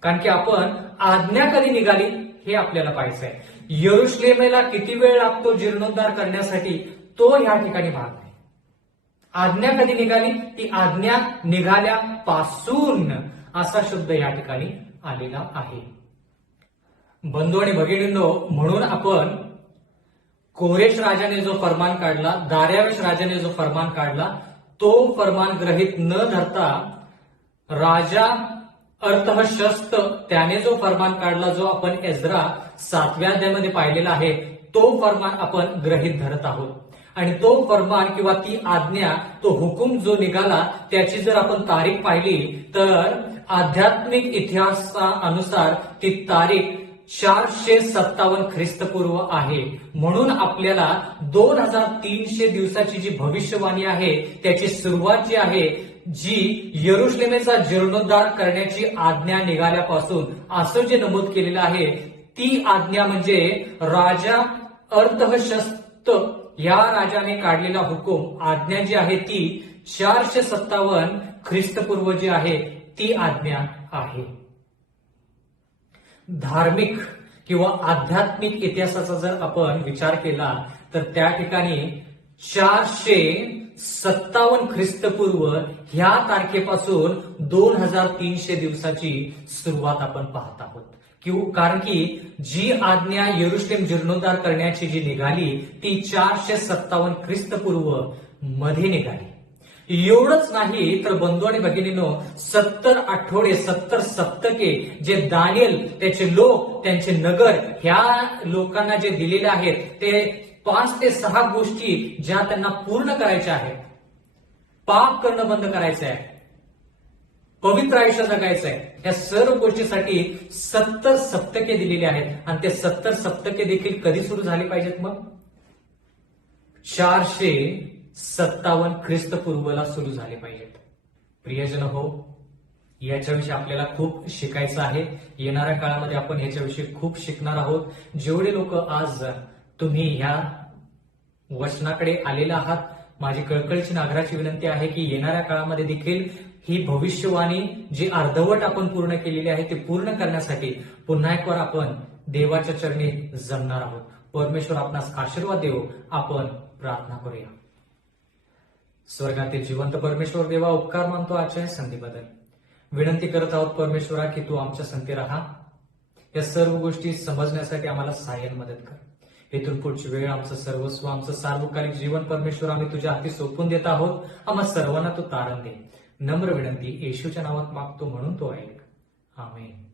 कारण की आपण आज्ञा कधी निघाली हे आपल्याला पाहायचं आहे. यरुशलेमेला किती वेळ लागतो जीर्णोद्धार करण्यासाठी तो ह्या ठिकाणी भाग नाही. आज्ञा कधी निघाली? ती आज्ञा निघाल्यापासून असा शब्द या ठिकाणी आलेला आहे. बंधू आणि भगिनींनो, म्हणून आपण कोरेश राजाने जो फरमान काढला, दार्यावेश राजाने जो फरमान काढला, तो फरमान ग्रहित न धरता राजा अर्थशस्त त्याने जो फरमान काढला, जो आपण एज्रा 7व्या अध्यायामध्ये पाहिलेला आहे, तो फरमान आपण ग्रहित धरत आहोत. आणि तो फरमान किंवा ती आज्ञा, तो हुकूम जो निघाला, त्याची जर आपण तारीख पाहिली तर आध्यात्मिक इतिहासानुसार ती तारीख 457 ख्रिस्तपूर्व आहे. म्हणून आपल्याला 2300 दिवसाची जी भविष्यवाणी आहे त्याची सुरुवात जी आहे, जी यरुशलेमेचा जीर्णोद्धार करण्याची आज्ञा निघाल्यापासून असं जे नमूद केलेलं आहे, ती आज्ञा म्हणजे राजा अर्थशस्त या राजाने काढलेला हुकूम, आज्ञा जी आहे ती 457 ख्रिस्तपूर्व जी आहे ती आज्ञा आहे. धार्मिक किंवा आध्यात्मिक इतिहासाचा जर आपण विचार केला तर त्या ठिकाणी 457 ख्रिस्तपूर्व ह्या तारखेपासून 2300 दिवसाची सुरुवात आपण पाहत आहोत. कारण की जी आज्ञा यरुशलेम जीर्णोद्धार करण्याची जी निघाली ती 457 ख्रिस्तपूर्व मध्ये निघाली. एवढंच नाही तर बंधू आणि भगिनींनो, 70 आठवडे 70 सप्तके जे दानिएल, त्याचे लोक, त्यांचे नगर, ह्या लोकांना जे दिलेले आहेत, ते 5 ते 6 गोष्टी ज्या त्यांना पूर्ण करायच्या आहेत. पाप करणं बंद करायचं आहे, पवित्र आयुष्य जगायचं आहे, या सर्व गोष्टीसाठी 70 सप्तके दिलेली आहेत. आणि ते 70 सप्तके देखील कधी सुरू झाले पाहिजेत? मग 457 ख्रिस्तपूर्वला सुरू झाले पाहिजेत. प्रियजन हो, याच्याविषयी आपल्याला खूप शिकायचं आहे. येणाऱ्या काळामध्ये आपण ह्याच्याविषयी खूप शिकणार आहोत. जेवढे लोक आज तुम्ही ह्या वचनाकडे आलेला आहात, माझी कळकळीची नागराची विनंती आहे की येणाऱ्या काळामध्ये देखील ही भविष्यवाणी जी अर्धवट आपण पूर्ण केलेली आहे ती पूर्ण करण्यासाठी पुन्हा एक वार आपण देवाच्या चरणी जमणार आहोत. परमेश्वर आपणास आशीर्वाद देवो. आपण प्रार्थना करूया. स्वर्गातील जिवंत परमेश्वर देवा, उपकार मानतो आजच्या संधीबद्दल. विनंती करत आहोत परमेश्वरा की तू आमच्या संगती राहा. या सर्व गोष्टी समजण्यासाठी आम्हाला सहाय्य मदत कर. इथून पुढची वेळ, आमचं सर्वस्व, आमचं सार्वकालिक जीवन परमेश्वर आम्ही तुझ्या हाती सोपून देत आहोत. आम्हा सर्वांना तू तारण दे. नम्र विनंती येशूच्या नावात मागतो, म्हणून तो ऐक. आमेन.